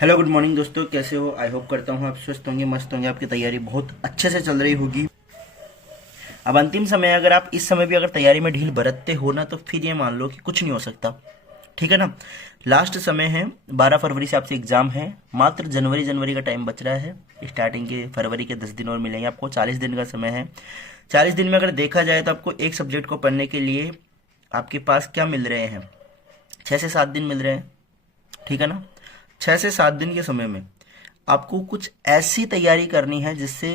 Hello good morning दोस्तों, कैसे हो? आई होप करता हूँ आप स्वस्थ होंगे, मस्त होंगे, आपकी तैयारी बहुत अच्छे से चल रही होगी। अब अंतिम समय, अगर आप इस समय भी अगर तैयारी में ढील बरतते हो ना, तो फिर ये मान लो कि कुछ नहीं हो सकता। ठीक है ना। लास्ट समय है, 12 फरवरी से आपसे एग्जाम है। मात्र जनवरी जनवरी का टाइम बच रहा है। स्टार्टिंग के फरवरी के 10 दिन और मिलेंगे आपको, 40 दिन का समय है। 40 दिन में अगर देखा जाए तो आपको एक सब्जेक्ट को पढ़ने के लिए आपके पास क्या मिल रहे हैं? 6 से 7 दिन मिल रहे हैं। ठीक है ना। 6 से 7 दिन के समय में आपको कुछ ऐसी तैयारी करनी है जिससे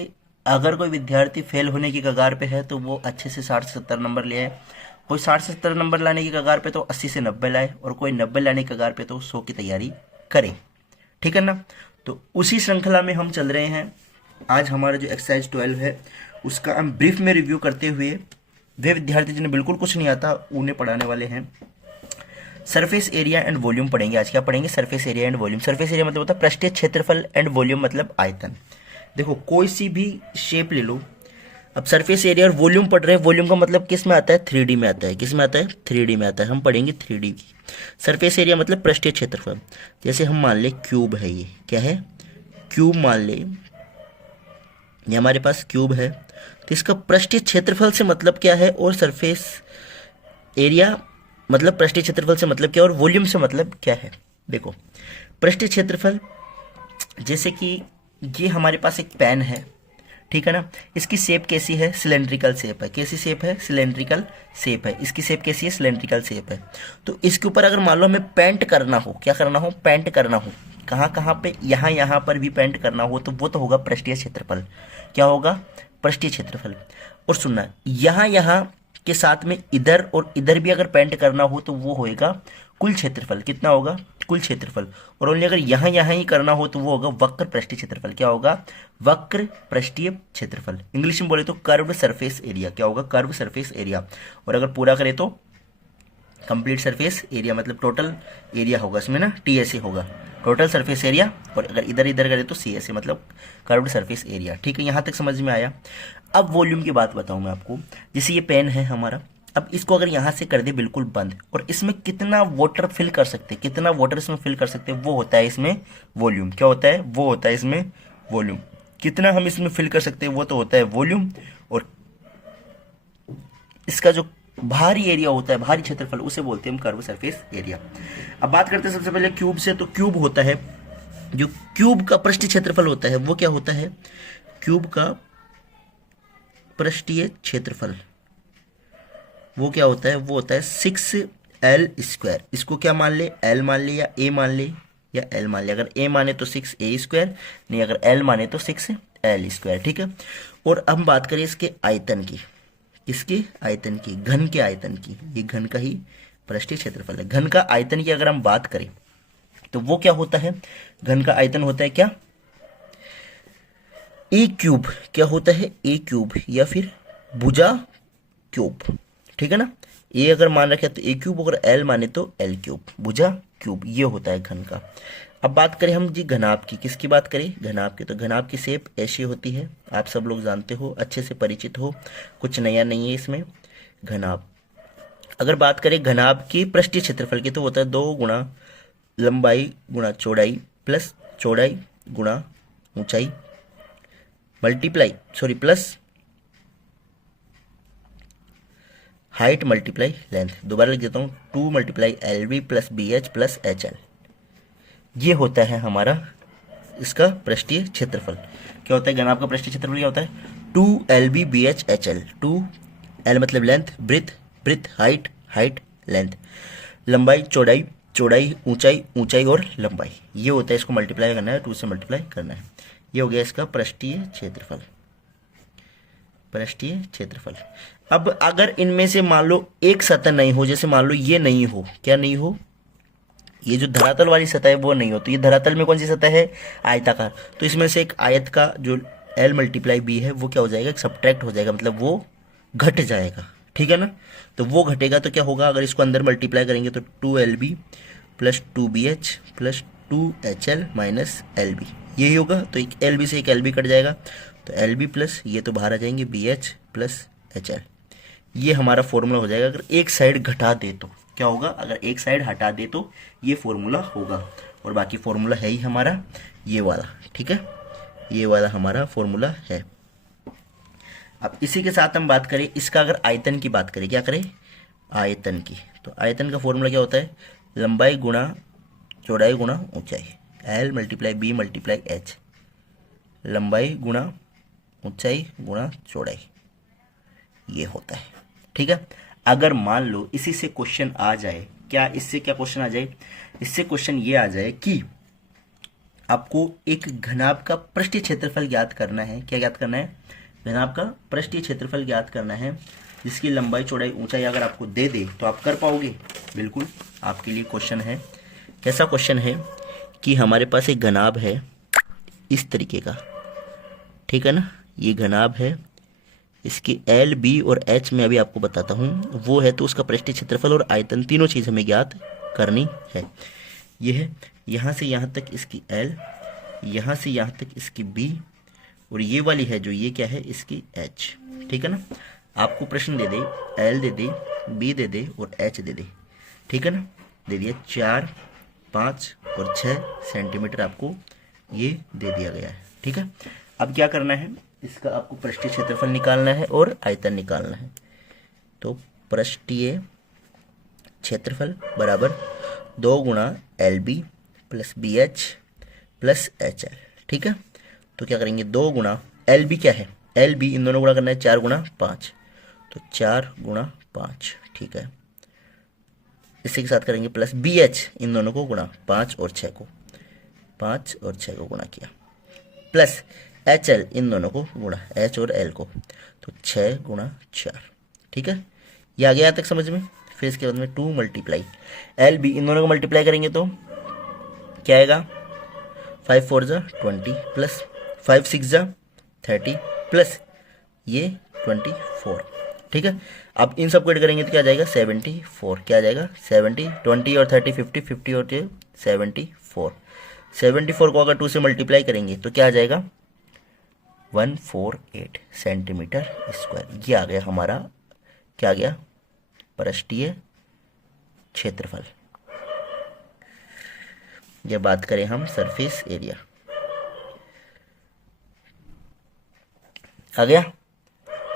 अगर कोई विद्यार्थी फेल होने की कगार पे है तो वो अच्छे से 60 से 70 नंबर ले आए। कोई 60 से 70 नंबर लाने की कगार पे तो 80 से 90 लाए, और कोई 90 लाने की कगार पे तो 100 की तैयारी करे। ठीक है ना। तो उसी श्रृंखला में हम चल रहे हैं। आज हमारा जो एक्सरसाइज 12 है उसका हम ब्रीफ में रिव्यू करते हुए वे विद्यार्थी जिन्हें बिल्कुल कुछ नहीं आता उन्हें पढ़ाने वाले हैं। सरफेस एरिया एंड वॉल्यूम पढ़ेंगे। आज क्या पढ़ेंगे? Surface area and volume. Surface area मतलब होता है पृष्ठीय क्षेत्रफल, एंड वॉल्यूम मतलब आयतन। देखो कोई सी भी शेप ले लो। अब सरफेस एरिया और वॉल्यूम पढ़ रहे हैं। वॉल्यूम का मतलब किस में आता है? 3D में आता है। किस में आता है? 3D में आता है। हम पढ़ेंगे 3D की। सरफेस एरिया मतलब पृष्ठीय क्षेत्रफल। जैसे हम मान ले क्यूब है, ये क्या है? क्यूब मान ले, ये हमारे पास क्यूब है। तो इसका पृष्ठीय क्षेत्रफल से मतलब क्या है, और सरफेस एरिया मतलब पृष्ठीय क्षेत्रफल से मतलब क्या, और वॉल्यूम से मतलब क्या है? देखो पृष्ठीय क्षेत्रफल, जैसे कि ये हमारे पास एक पेन है। ठीक है ना। इसकी शेप कैसी है? सिलेंड्रिकल शेप है। कैसी शेप है? सिलेंड्रिकल शेप है। इसकी शेप कैसी है? सिलेंड्रिकल शेप है। तो इसके ऊपर अगर मान लो हमें पेंट करना हो, क्या करना हो? पेंट करना हो। कहाँ कहाँ पे? यहाँ यहाँ पर भी पेंट करना हो तो वो तो होगा पृष्ठीय क्षेत्रफल। क्या होगा? पृष्ठीय क्षेत्रफल। और सुनना, यहाँ यहाँ के साथ में इधर और इधर भी अगर पेंट करना हो तो वो होएगा कुल क्षेत्रफल। कितना होगा? कुल क्षेत्रफल। और ओनली अगर यहाँ यहाँ ही करना हो तो वो होगा वक्र पृष्ठीय क्षेत्रफल। क्या होगा? वक्र पृष्ठीय क्षेत्रफल। इंग्लिश में बोले तो कर्व्ड सरफेस एरिया। क्या होगा? Curve surface area. और अगर पूरा करें तो कंप्लीट सरफेस एरिया, मतलब टोटल एरिया होगा इसमें ना, TSA होगा, टोटल सरफेस एरिया। और अगर इधर इधर करें तो CSA, मतलब कर्व्ड सरफेस एरिया। ठीक है, यहाँ तक समझ में आया। अब वॉल्यूम की बात बताऊँ मैं आपको। जैसे ये पेन है हमारा, अब इसको अगर यहाँ से कर दे बिल्कुल बंद, और इसमें कितना वाटर फिल कर सकते हैं, कितना वाटर इसमें फिल कर सकते हैं, वो होता है इसमें वॉल्यूम। क्या होता है? वो होता है इसमें वॉल्यूम। कितना हम इसमें फिल कर सकते हैं वो तो होता है वॉल्यूम। और इसका जो भारी एरिया होता है, भारी क्षेत्रफल, उसे बोलते हैं हम कर्व सरफेस एरिया। अब बात करते हैं सबसे पहले क्यूब से। तो क्यूब होता है, जो क्यूब का पृष्ठीय क्षेत्रफल होता है वो क्या होता है? क्यूब का पृष्ठीय क्षेत्रफल वो क्या होता है? वो होता है 6L²। इसको क्या मान ले? L मान ले, या A मान ले, या L मान ले। अगर A माने तो 6A², नहीं अगर L माने तो 6L²। ठीक है। और अब हम बात करें इसके आयतन की। किसके आयतन की? घन के आयतन की। ये घन का ही पृष्ठीय क्षेत्रफल है। घन का आयतन की अगर हम बात करें तो वो क्या होता है? घन का आयतन होता है क्या? A³ क्या होता है? A³ या फिर भुजा क्यूब। ठीक है ना। ए अगर मान रखे तो A³, अगर L माने तो L³, भुजा क्यूब, ये होता है घन का। अब बात करें हम जी घनाभ की। किसकी बात करें? घनाभ की। तो घनाभ की शेप ऐसी होती है, आप सब लोग जानते हो, अच्छे से परिचित हो, कुछ नया नहीं है इसमें। घनाभ, अगर बात करें घनाभ की पृष्ठीय क्षेत्रफल की, तो होता है 2 गुणा लंबाई गुणा चौड़ाई प्लस चौड़ाई गुणा ऊंचाई, multiply sorry plus height multiply length. दोबारा लिख देता हूँ, 2 × LB + BH + HL। ये होता है हमारा इसका पृष्ठीय क्षेत्रफल। क्या होता है घनाभ का पृष्ठीय क्षेत्रफल? क्या होता है? 2LB BH HL। 2L मतलब लेंथ, ब्रिथ हाइट, लेंथ, लंबाई चौड़ाई, ऊंचाई, और लंबाई। ये होता है, इसको मल्टीप्लाई करना है, 2 से मल्टीप्लाई करना है। ये हो गया इसका पृष्ठीय क्षेत्रफल। पृष्ठीय क्षेत्रफल। अब अगर इनमें से मान लो एक सतह नहीं हो, जैसे मान लो ये नहीं हो, क्या नहीं हो? ये जो धरातल वाली सतह है वो नहीं हो, तो ये धरातल में कौन सी सतह है? आयताकार। तो इसमें से एक आयत का जो L × B है वो क्या हो जाएगा? सब्ट्रैक्ट हो जाएगा, मतलब वो घट जाएगा। ठीक है ना। तो वो घटेगा तो क्या होगा? अगर इसको अंदर मल्टीप्लाई करेंगे तो 2LB + 2BH + 2HL - LB, यही होगा। तो एक LB से एक LB कट जाएगा, तो LB प्लस ये तो बाहर आ जाएंगे BH + HL। ये हमारा फॉर्मूला हो जाएगा। अगर एक साइड घटा दे तो क्या होगा? अगर एक साइड हटा दे तो ये फॉर्मूला होगा। और बाकी फॉर्मूला है ही हमारा ये वाला, ठीक है, ये वाला हमारा फॉर्मूला है। अब इसी के साथ हम बात करें इसका, अगर आयतन की बात करें, क्या करें, आयतन की, तो आयतन का फॉर्मूला क्या होता है, लंबाई गुणा चौड़ाई गुणा ऊंचाई, L multiply B multiply H, लंबाई गुणा ऊंचाई गुणा चौड़ाई, ये होता है, ठीक है। अगर मान लो इसी से क्वेश्चन आ जाए, क्या इससे क्या क्वेश्चन आ जाए, इससे क्वेश्चन ये आ जाए कि आपको एक घनाभ का पृष्ठीय क्षेत्रफल ज्ञात करना है, क्या ज्ञात करना है, घनाभ का पृष्ठीय क्षेत्रफल ज्ञात करना है, जिसकी लंबाई चौड़ाई ऊंचाई अगर आपको दे दे तो आप कर पाओगे, बिल्कुल आपके लिए क्वेश्चन है। कैसा क्वेश्चन है कि हमारे पास एक घनाभ है इस तरीके का, ठीक है ना, ये घनाभ है, इसकी L B और H में अभी आपको बताता हूँ वो है, तो उसका पृष्ठीय क्षेत्रफल और आयतन तीनों चीज़ हमें ज्ञात करनी है। ये है यहाँ से यहाँ तक इसकी L, यहाँ से यहाँ तक इसकी B, और ये वाली है जो ये क्या है इसकी H, ठीक है ना। आपको प्रश्न दे दे L दे दे, B दे दे और H दे दे, ठीक है ना, दे दिया 4, 5 और 6 सेंटीमीटर आपको ये दे दिया गया है, ठीक है। अब क्या करना है, इसका आपको पृष्ठीय क्षेत्रफल निकालना है और आयतन निकालना है। तो पृष्ठीय क्षेत्रफल बराबर 2 गुणा LB plus BH plus HL, ठीक है। तो क्या करेंगे, 2 गुणा LB क्या है, LB इन दोनों गुणा करना है 4 गुणा 5, तो 4 गुणा 5, ठीक है। इसी के साथ करेंगे प्लस BH, इन दोनों को गुणा 5 और 6 को, 5 और 6 को गुणा किया, प्लस HL इन दोनों को गुणा H और L को, तो 6 गुणा 4, ठीक है। ये आ गया तक समझ में। फिर इसके बाद में 2 मल्टीप्लाई LB, इन दोनों को मल्टीप्लाई करेंगे तो क्या आएगा, 5 4 जा 20 प्लस 5 6 जा 30 प्लस ये 24, ठीक है। अब इन सबको ऐड करेंगे तो क्या आ जाएगा 74, क्या आ जाएगा 70, 20 और 30 50, 50 और 74, 74 को अगर 2 से मल्टीप्लाई करेंगे तो क्या आ जाएगा 148 सेंटीमीटर स्क्वायर। ये आ गया हमारा, क्या आ गया, पृष्ठीय क्षेत्रफल। जब बात करें हम सरफेस एरिया, आ गया,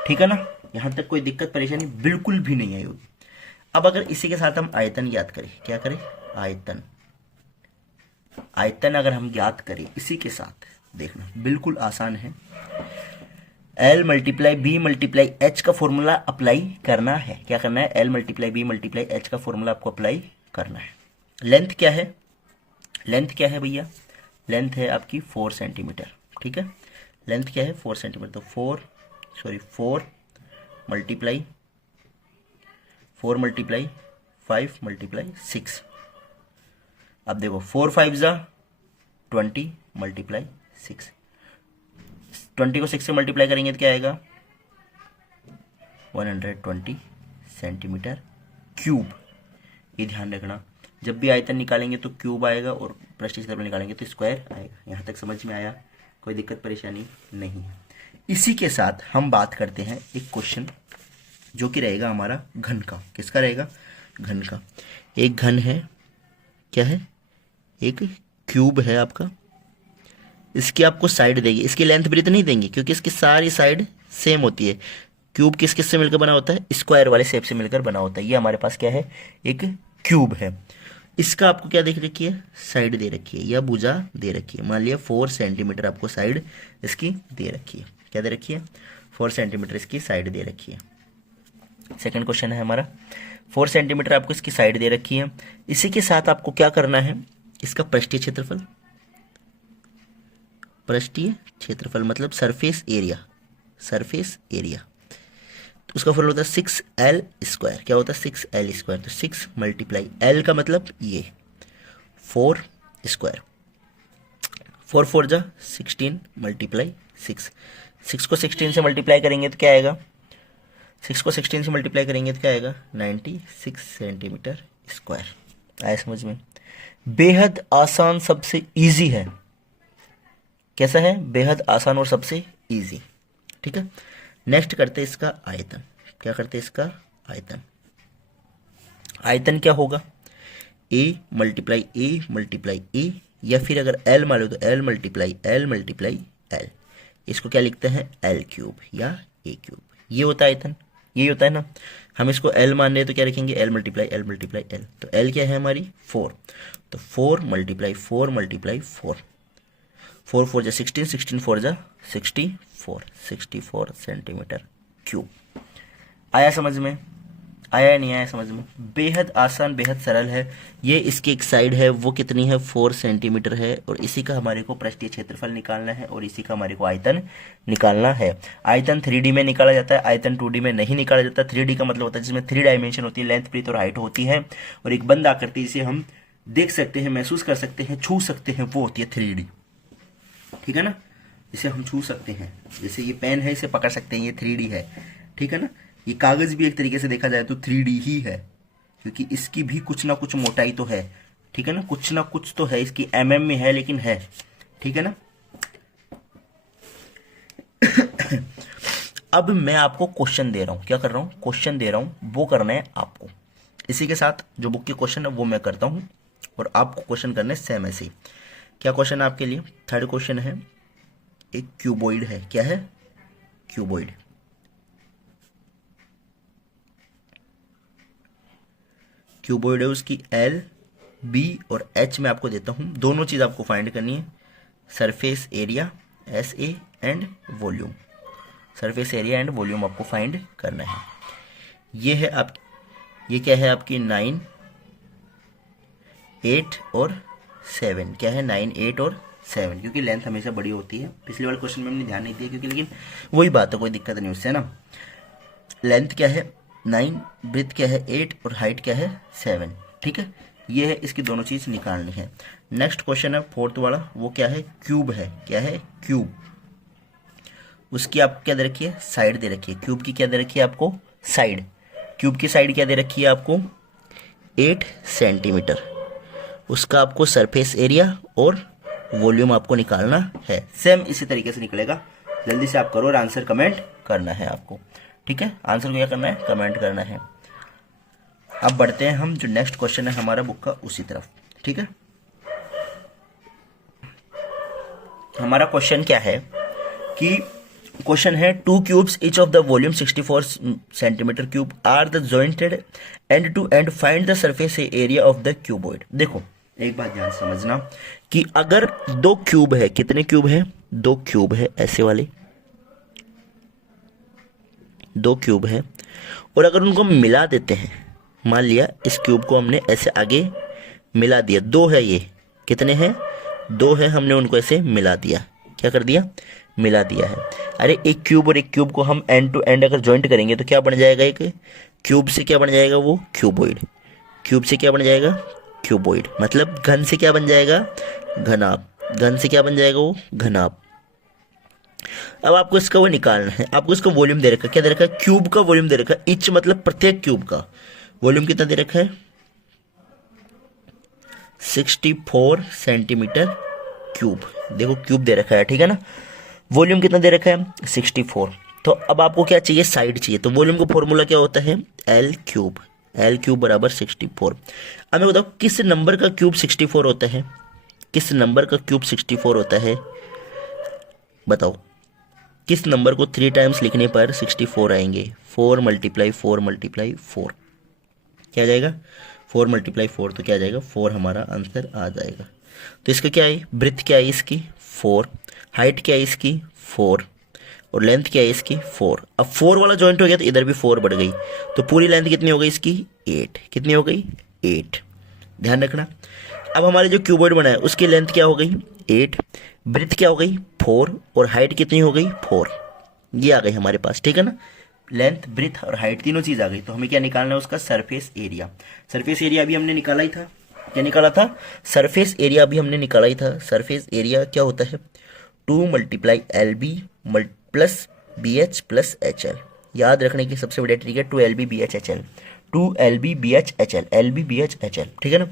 ठीक है ना, यहां तक कोई दिक्कत परेशानी बिल्कुल भी नहीं आई होगी। अब अगर इसी के साथ हम आयतन याद करें, क्या करें, आयतन, आयतन अगर हम ज्ञात करें इसी के साथ, देखना बिल्कुल आसान है, L multiply B multiply H का फॉर्मूला अप्लाई करना है। क्या करना है, L multiply B multiply H का फॉर्मूला आपको अप्लाई करना है। लेंथ क्या है, लेंथ क्या है भैया, लेंथ है आपकी 4 सेंटीमीटर, ठीक है, लेंथ क्या है 4 सेंटीमीटर, तो 4 मल्टीप्लाई 5 मल्टीप्लाई 6, अब देखो 4 5 जा 20 मल्टीप्लाई 6, 20 को 6 से मल्टीप्लाई करेंगे तो क्या आएगा 120 सेंटीमीटर क्यूब। ये ध्यान रखना, जब भी आयतन निकालेंगे तो क्यूब आएगा और पृष्ठीय क्षेत्रफल निकालेंगे तो स्क्वायर आएगा। यहाँ तक समझ में आया, कोई दिक्कत परेशानी नहीं है। इसी के साथ हम बात करते हैं एक क्वेश्चन जो कि रहेगा हमारा घन का। किसका रहेगा, घन का। एक घन है, क्या है, एक क्यूब है आपका, इसकी आपको साइड देगी, इसकी लेंथ ब्रेथ नहीं देंगे क्योंकि इसकी सारी साइड सेम होती है। क्यूब किस किस से मिलकर बना होता है, स्क्वायर वाले शेप से मिलकर बना होता है। ये हमारे पास क्या है, एक क्यूब है। इसका आपको क्या देख रखी है, साइड दे रखी है या भुजा दे रखी है। मान लिया 4 सेंटीमीटर आपको साइड इसकी दे रखी है। क्या दे रखी है, 4 सेंटीमीटर इसकी साइड दे रखी है। सेकंड क्वेश्चन है हमारा, 4 सेंटीमीटर आपको इसकी साइड दे रखी है। इसी के साथ आपको क्या करना है, इसका पृष्ठीय क्षेत्रफल, पृष्ठीय क्षेत्रफल मतलब सरफेस एरिया, सरफेस एरिया, तो उसका फॉर्मूला होता है 6L स्क्वायर। क्या होता है 6L स्क्वायर, तो 6 मल्टीप्लाई L का मतलब ये 4 स्क्वायर, 4 4 जा 16 मल्टीप्लाई 6, 6 को 16 से मल्टीप्लाई करेंगे तो क्या आएगा, 6 को 16 से मल्टीप्लाई करेंगे तो क्या आएगा 96 सेंटीमीटर स्क्वायर। आया समझ में, बेहद आसान, सबसे इजी है। कैसा है, बेहद आसान और सबसे इजी, ठीक है। नेक्स्ट करते हैं इसका आयतन। क्या करते हैं इसका आयतन, आयतन क्या होगा, मल्टीप्लाई ए, या फिर अगर एल मान लो तो एल मल्टीप्लाई एल। इसको क्या लिखते हैं, एल क्यूब या ए क्यूब। ये होता है आयतन, यही होता है ना। हम इसको एल मान रहे हैं तो क्या लिखेंगे, एल मल्टीप्लाई एल। तो एल क्या है हमारी 4, तो 4 मल्टीप्लाई 4 4 जा 16, 16 4 जा 64 सेंटीमीटर क्यूब। आया समझ में, आया नहीं आया समझ में? बेहद आसान, बेहद सरल है। ये इसकी एक साइड है, वो कितनी है, 4 सेंटीमीटर है, और इसी का हमारे को पृष्ठीय क्षेत्रफल निकालना है, और इसी का हमारे को आयतन निकालना है। आयतन 3D में निकाला जाता है, आयतन 2D में नहीं निकाला जाता। 3D का मतलब होता है जिसमें 3 डायमेंशन होती है, लेंथ, ब्रेथ और हाइट होती है, और एक बंद आकृति जिसे हम देख सकते हैं, महसूस कर सकते हैं, छू सकते हैं, वो होती है 3D। ठीक है ना, जिसे हम छू सकते हैं। जैसे ये पेन है, इसे पकड़ सकते हैं, ये 3D है। ठीक है ना, ये कागज भी एक तरीके से देखा जाए तो 3D ही है, क्योंकि इसकी भी कुछ ना कुछ मोटाई तो है। ठीक है ना, कुछ ना कुछ तो है, इसकी mm में है, लेकिन है। ठीक है ना। अब मैं आपको क्वेश्चन दे रहा हूं, क्या कर रहा हूं, क्वेश्चन दे रहा हूं, वो करना है आपको। इसी के साथ जो बुक के क्वेश्चन है वो मैं करता हूं, और आपको क्वेश्चन करने सेम ऐसे ही। क्या क्वेश्चन है आपके लिए? थर्ड क्वेश्चन है, एक क्यूबॉइड है। क्या है? क्यूबॉइड। क्यूबॉइड है, उसकी एल, बी और एच में आपको देता हूं। दोनों चीज आपको फाइंड करनी है, surface area SA and volume. Surface area and volume आपको फाइंड करना है। ये है आप, ये क्या है आपकी 9, 8 और 7। क्या है 9, 8 और 7, क्योंकि लेंथ हमेशा बड़ी होती है। पिछले वाले क्वेश्चन में हमने ध्यान नहीं दिया, क्योंकि लेकिन वही बात है, कोई दिक्कत नहीं उससे ना। लेंथ क्या है 9, ब्रेथ क्या है 8 और हाइट क्या है 7। ठीक है, ये है, इसकी दोनों चीज निकालनी है। नेक्स्ट क्वेश्चन है फोर्थ वाला, वो क्या है, क्यूब है। क्या है? क्यूब। उसकी आप क्या दे रखी है, साइड दे रखी है। क्यूब की क्या दे रखी है आपको, साइड। क्यूब की साइड क्या दे रखी है आपको, 8 सेंटीमीटर। उसका आपको सरफेस एरिया और वॉल्यूम आपको निकालना है। सेम इसी तरीके से निकलेगा। जल्दी से आप करो और आंसर कमेंट करना है आपको। ठीक है, आंसर को क्या करना है, कमेंट करना है। अब बढ़ते हैं हम जो नेक्स्ट क्वेश्चन है हमारा बुक का, उसी तरफ। ठीक है, हमारा क्वेश्चन क्या है कि क्वेश्चन है 2 cubes each of the volume 64 centimetre cube are the jointed end to end, find the surface area of the cuboid. देखो एक बात ध्यान समझना कि अगर 2 क्यूब है, कितने क्यूब है, 2 क्यूब है, ऐसे वाले 2 क्यूब है, और अगर उनको मिला देते हैं, मान लिया इस क्यूब को हमने ऐसे आगे मिला दिया, 2 है, ये कितने हैं, 2 है, हमने उनको ऐसे मिला दिया। क्या कर दिया, मिला दिया है। अरे एक क्यूब और एक क्यूब को हम एंड टू एंड अगर ज्वाइंट करेंगे तो क्या बन जाएगा, एक क्यूब से क्या बन जाएगा, वो क्यूबॉइड। क्यूब से क्या बन जाएगा, क्यूबॉइड। मतलब घन से क्या बन जाएगा, घनाभ। घन से क्या बन जाएगा, वो घनाभ। अब आपको इसका वो निकालना है। आपको इसका वॉल्यूम दे रखा है, क्या दे रखा है, क्यूब का वॉल्यूम दे रखा है। इच मतलब प्रत्येक क्यूब का वॉल्यूम कितना दे रखा है, 64 सेंटीमीटर क्यूब। देखो क्यूब दे रखा है, ठीक है ना। वॉल्यूम कितना दे रखा है, 64। तो अब आपको क्या चाहिए, साइड चाहिए। तो वॉल्यूम का फॉर्मूला क्या होता है, एल क्यूब। एल क्यूब बराबर 64। अब मैं बताओ किस नंबर का क्यूब 64 होता है, किस नंबर का क्यूब 64 होता है, बताओ किस नंबर को 3 टाइम्स लिखने पर 64 आएंगे। 4 मल्टीप्लाई 4 मल्टीप्लाई 4 क्या आ जाएगा, 4 मल्टीप्लाई 4 तो क्या आ जाएगा, 4 हमारा आंसर आ जाएगा। तो इसका क्या है, ब्रेथ क्या है इसकी 4, हाइट क्या है इसकी 4, और लेंथ क्या है इसकी 4। अब 4 वाला जॉइंट हो गया तो इधर भी 4 बढ़ गई, तो पूरी लेंथ कितनी हो गई इसकी 8। कितनी हो गई 8, ध्यान रखना। अब हमारे जो क्यूबॉइड बना है उसकी लेंथ क्या हो गई 8, ब्रेथ क्या हो गई 4, और हाइट कितनी हो गई 4। ये आ गई हमारे पास, ठीक है ना। लेंथ, ब्रेथ और हाइट तीनों चीज आ गई। तो हमें क्या निकालना है, उसका सरफेस एरिया। सरफेस एरिया भी हमने निकाला ही था। क्या निकाला था, सरफेस एरिया भी हमने निकाला ही था। सरफेस एरिया क्या होता है, 2 multiply LB plus BH plus HL। याद रखने की सबसे बढ़िया ट्रिक है 2LB BH HL, 2LB BH HL, LB BH HL, ठीक है ना।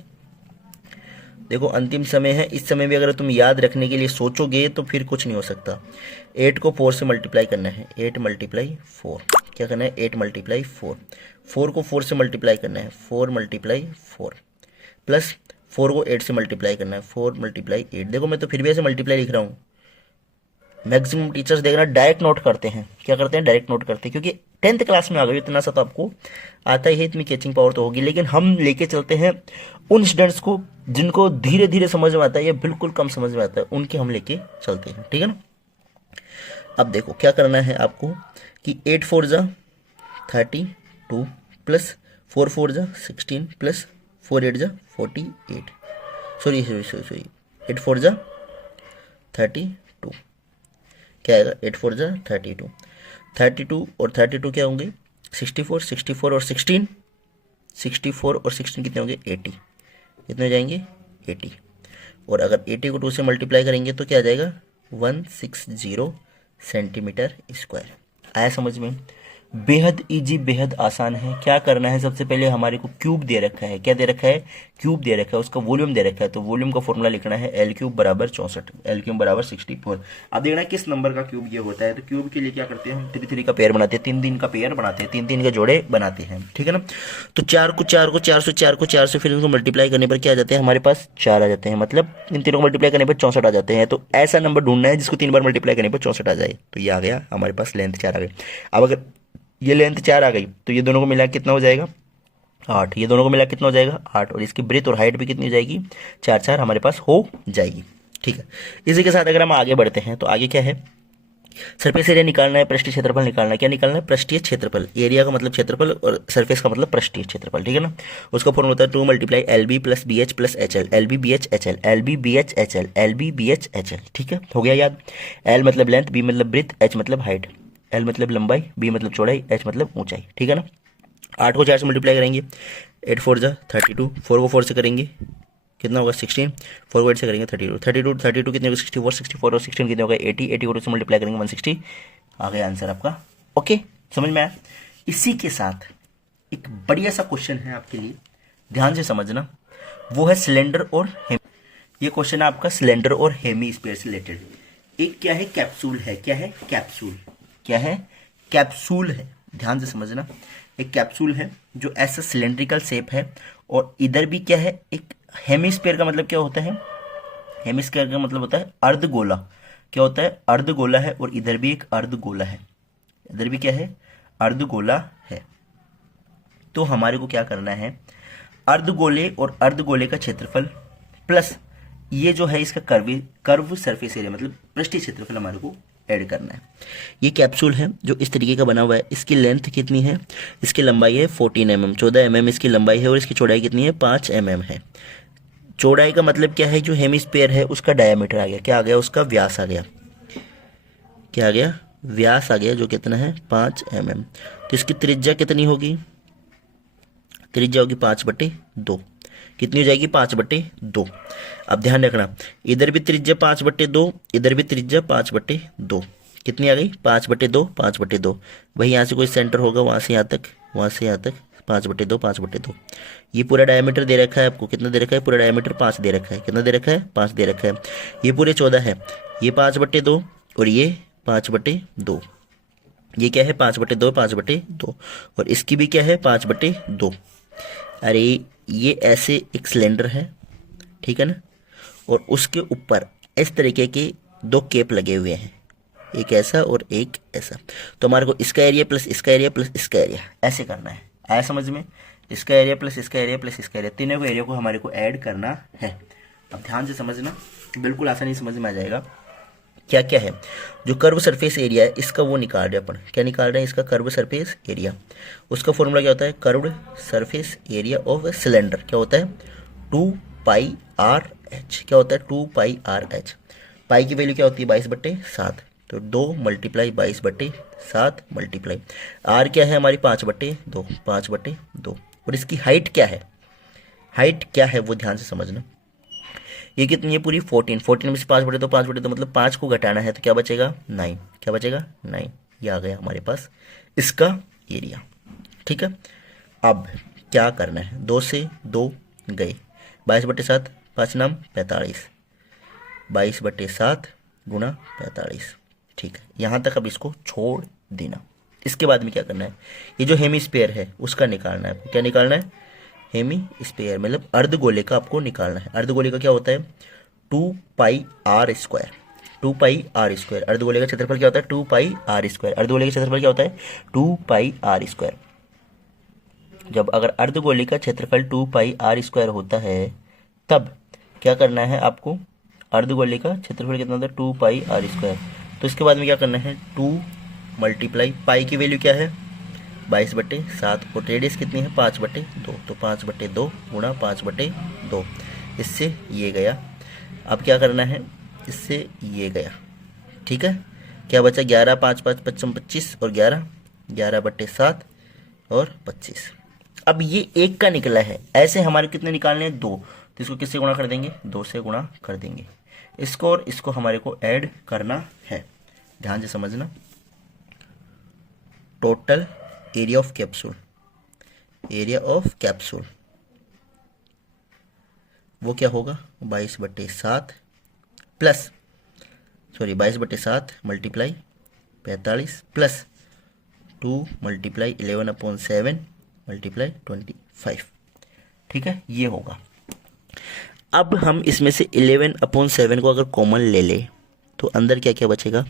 देखो अंतिम समय है, इस समय भी अगर तुम याद रखने के लिए सोचोगे तो फिर कुछ नहीं हो सकता। 8 को 4 से मल्टीप्लाई करना है, 8 मल्टीप्लाई 4 क्या करना है, 8 मल्टीप्लाई 4, 4 को 4 से मल्टीप्लाई करना है, 4 मल्टीप्लाई 4। प्लस 4 को 8 से मल्टीप्लाई करना है, 4 मल्टीप्लाई 8। देखो मैं तो फिर भी ऐसे मल्टीप्लाई लिख रहा हूँ। मैक्सिमम टीचर्स देखना डायरेक्ट नोट करते हैं, क्या करते हैं, डायरेक्ट नोट करते हैं, क्योंकि 10th क्लास में आ गए इतना सा तो आपको आता ही है, इतनी कैचिंग पावर तो होगी। लेकिन हम लेके चलते हैं उन स्टूडेंट्स को जिनको धीरे धीरे समझ में आता है या बिल्कुल कम समझ में आता है, उनके हम लेके चलते हैं, ठीक है ना। अब देखो क्या करना है आपको कि 8 4 जा 32 प्लस 4 4 जा 16 प्लस 4 8 जा 48, सॉरी 8 4 जा 32, क्या आएगा 8 4 जा 32, 32 और 32 क्या होंगे 64, 64 और 16, 64 और 16 कितने होंगे 80, कितने हो जाएंगे 80। और अगर 80 को 2 से मल्टीप्लाई करेंगे तो क्या आ जाएगा 160 सेंटीमीटर स्क्वायर। आया समझ में। बेहद इजी, बेहद आसान है। क्या करना है, सबसे पहले हमारे को क्यूब दे रखा है, क्या दे रखा है, क्यूब दे रखा है, उसका वॉल्यूम दे रखा है, तो वॉल्यूम का फॉर्मूला लिखना है एल क्यूब बराबर 64, एल क्यूब बराबर 64। अब देखना है किस नंबर का क्यूब ये होता है। तो क्यूब के लिए क्या करते हैं हम 3 3 का पेयर बनाते हैं, 3 3 का पेयर बनाते हैं, 3 3 के जोड़े बनाते हैं, ठीक है ना। तो 4 को 4 को 4 से 4 को 4 से फिर इनको मल्टीप्लाई करने पर क्या आ जाते हैं हमारे पास 4 आ जाते हैं, मतलब इन तीनों को मल्टीप्लाई करने पर 64 आ जाते हैं। तो ऐसा नंबर ढूंढना है जिसको 3 बार मल्टीप्लाई करने पर 64 आ जाए। तो ये आ गया हमारे पास, लेंथ 4 आ गई। अब अगर ये लेंथ 4 आ गई तो ये दोनों को मिला कितना हो जाएगा 8, ये दोनों को मिला कितना हो जाएगा 8, और इसकी ब्रेथ और हाइट भी कितनी हो जाएगी 4 4 हमारे पास हो जाएगी, ठीक है। इसी के साथ अगर हम आगे बढ़ते हैं तो आगे क्या है, सरफेस एरिया निकालना है, पृष्ठीय क्षेत्रफल निकालना है। क्या निकालना है, पृष्ठीय क्षेत्रफल। एरिया का मतलब क्षेत्रफल और सरफेस का मतलब पृष्ठीय क्षेत्रफल, ठीक है ना। उसका फॉर्मूला होता है 2 multiply L B plus B H plus H L, L B B H H L, L B B H H L, L B B H H L, ठीक है, हो गया याद। एल मतलब लेंथ, बी मतलब breadth, H मतलब height, L मतलब लंबाई, बी मतलब चौड़ाई, एच मतलब ऊंचाई, ठीक है ना। 8 को 4 से मल्टीप्लाई करेंगे, 8 4 जा 32, 4 को 4 से करेंगे कितना होगा 16, 4 को 8 से करेंगे 32, 32 32 कितने होगा 64, 64 और 16 कितने होगा 80, 80 को 2 से मल्टीप्लाई करेंगे 160, आ गया आंसर आपका। ओके, समझ में आया। इसी के साथ एक बढ़िया सा क्वेश्चन है आपके लिए, ध्यान से समझना, वो है सिलेंडर और ये क्वेश्चन है आपका सिलेंडर और हेमी स्फीयर से रिलेटेड। एक क्या है, कैप्सूल है, क्या है कैप्सूल, क्या है कैप्सूल है, ध्यान से समझना। एक कैप्सूल है जो ऐसा सिलेंड्रिकल शेप है, और इधर भी क्या है, एक हेमिस्फीयर का मतलब क्या होता है, हेमिस्फीयर का मतलब होता है अर्धगोला। क्या होता है, अर्धगोला है, और इधर भी एक अर्धगोला है, इधर भी क्या है अर्धगोला है। तो हमारे को क्या करना है, अर्धगोले और अर्धगोले का क्षेत्रफल प्लस ये जो है इसका कर्व सरफेस एरिया मतलब पृष्ठीय क्षेत्रफल हमारे को ऐड करना है। ये कैप्सूल है जो इस तरीके का बना हुआ है। इसकी लेंथ कितनी है, इसकी लंबाई है 14 mm, 14 mm इसकी लंबाई है, और इसकी चौड़ाई कितनी है 5 mm है। चौड़ाई का मतलब क्या है, जो हेमिस्फीयर है उसका डायमीटर आ गया, क्या आ गया, उसका व्यास आ गया, क्या आ गया, व्यास आ गया, जो कितना है 5 mm। तो इसकी त्रिज्या कितनी होगी, त्रिज्या होगी 5/2, कितनी हो जाएगी 5/2। अब ध्यान रखना, इधर भी त्रिज्या 5/2, इधर भी त्रिज्या 5/2, कितनी आ गई 5/2, 5/2। वही यहाँ से कोई सेंटर होगा, वहाँ से यहाँ तक, वहाँ से यहाँ तक 5/2, 5/2। ये पूरा डायमीटर दे रखा है आपको, कितना दे रखा है, पूरा डायमीटर 5 दे रखा है, कितना दे रखा है 5 दे रखा है। ये पूरे 14 है, ये 5/2 और ये 5/2, ये क्या है 5/2, 5/2, और इसकी भी क्या है 5/2। अरे ये ऐसे एक सिलेंडर है, ठीक है ना, और उसके ऊपर इस तरीके के 2 केप लगे हुए हैं, एक ऐसा और एक ऐसा। तो हमारे को इसका एरिया प्लस इसका एरिया प्लस इसका एरिया ऐसे करना है, आया समझ में। इसका एरिया प्लस इसका एरिया प्लस इसका एरिया, तीनों को एरिया को हमारे को ऐड करना है। अब ध्यान से समझना, बिल्कुल आसानी समझ में आ जाएगा। क्या क्या है, जो कर्व सरफेस एरिया है इसका वो निकाल रहे हैं अपन, क्या निकाल रहे हैं, इसका कर्व सरफेस एरिया। उसका फॉर्मूला क्या होता है, curved surface area of cylinder, क्या होता है 2πRh, क्या होता है 2πRh। पाई की वैल्यू क्या होती है 22/7, तो 2 मल्टीप्लाई 22/7 मल्टीप्लाई आर क्या है हमारी 5/2, 5/2। और इसकी हाइट क्या है, हाइट क्या है वो ध्यान से समझना। ये कितनी है पूरी 14, 14 में से 5/2, 5/2 मतलब 5 को घटाना है तो क्या बचेगा 9, क्या बचेगा 9। ये आ गया हमारे पास इसका एरिया, ठीक है। अब क्या करना है, 2 से 2 गए, 22/7, 5 नाम 45, 22/7 गुणा 45, ठीक है। यहाँ तक अब इसको छोड़ देना। इसके बाद में क्या करना है, ये जो हेमिस्फीयर है उसका निकालना है, क्या निकालना है, हेमी स्फीयर मतलब अर्धगोले का आपको निकालना है। अर्धगोले का क्या होता है 2πr²। 2πr²। अर्धगोले का क्षेत्रफल क्या होता है 2πr²। अर्धगोले का क्षेत्रफल क्या होता है 2πr²। जब अगर अर्धगोले का क्षेत्रफल 2πr² होता है तब क्या करना है आपको, अर्धगोले का क्षेत्रफल कितना होता है 2πr²। तो इसके बाद में क्या करना है 2 मल्टीप्लाई पाई की वैल्यू क्या है 22/7 और रेडियस कितनी है 5/2। तो 5/2 गुणा 5/2, इससे ये गया। अब क्या करना है इससे ये गया, ठीक है। क्या बचा 11 5 5 55 25 और 11 11/7 और 25। अब ये एक का निकला है, ऐसे हमारे कितने निकालने हैं 2, तो इसको किससे गुणा कर देंगे 2 से गुणा कर देंगे। इसको और इसको हमारे को ऐड करना है, ध्यान से समझना। Total area of capsule, area of capsule वो क्या होगा 22/7 plus 22/7 multiply 45 plus 2 multiply 11/7 multiply 25, ठीक है, ये होगा। अब हम इसमें से 11/7 को अगर कॉमन ले ले तो अंदर क्या क्या बचेगा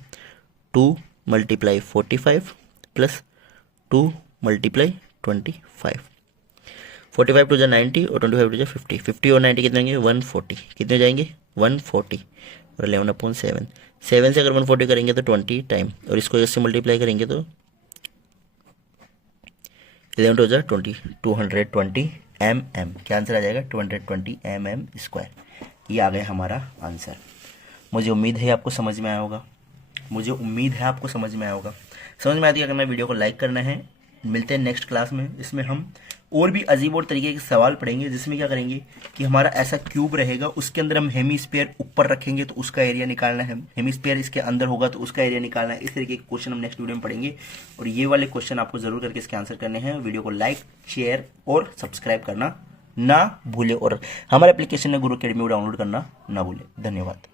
2 मल्टीप्लाई 45 प्लस 2 मल्टीप्लाई 25। 45 टू जा 90 और 25 टू जा 50। 50 और 90 कितने होंगे 140। कितने जाएंगे 140 और 11/7। 7 से अगर 140 करेंगे तो 20 टाइम, और इसको इससे मल्टीप्लाई करेंगे तो 11 टू जा 20 220 mm। क्या आंसर आ जाएगा 220 mm²। ये आ गया हमारा आंसर। मुझे उम्मीद है आपको समझ में आया होगा, मुझे उम्मीद है आपको समझ में आया होगा। समझ में आती है करना, वीडियो को लाइक करना है। मिलते हैं नेक्स्ट क्लास में, इसमें हम और भी अजीब और तरीके के सवाल पढ़ेंगे, जिसमें क्या करेंगे कि हमारा ऐसा क्यूब रहेगा, उसके अंदर हम हेमीस्फीयर ऊपर रखेंगे तो उसका एरिया निकालना है, हेमीस्फीयर इसके अंदर होगा तो उसका एरिया निकालना है। इस तरीके के क्वेश्चन हम नेक्स्ट वीडियो में पढ़ेंगे, और ये वाले क्वेश्चन आपको जरूर करके इसके आंसर करने हैं। वीडियो को लाइक शेयर और सब्सक्राइब करना ना भूले, और हमारे एप्लीकेशन है गुरु अकेडमी को डाउनलोड करना ना भूले। धन्यवाद।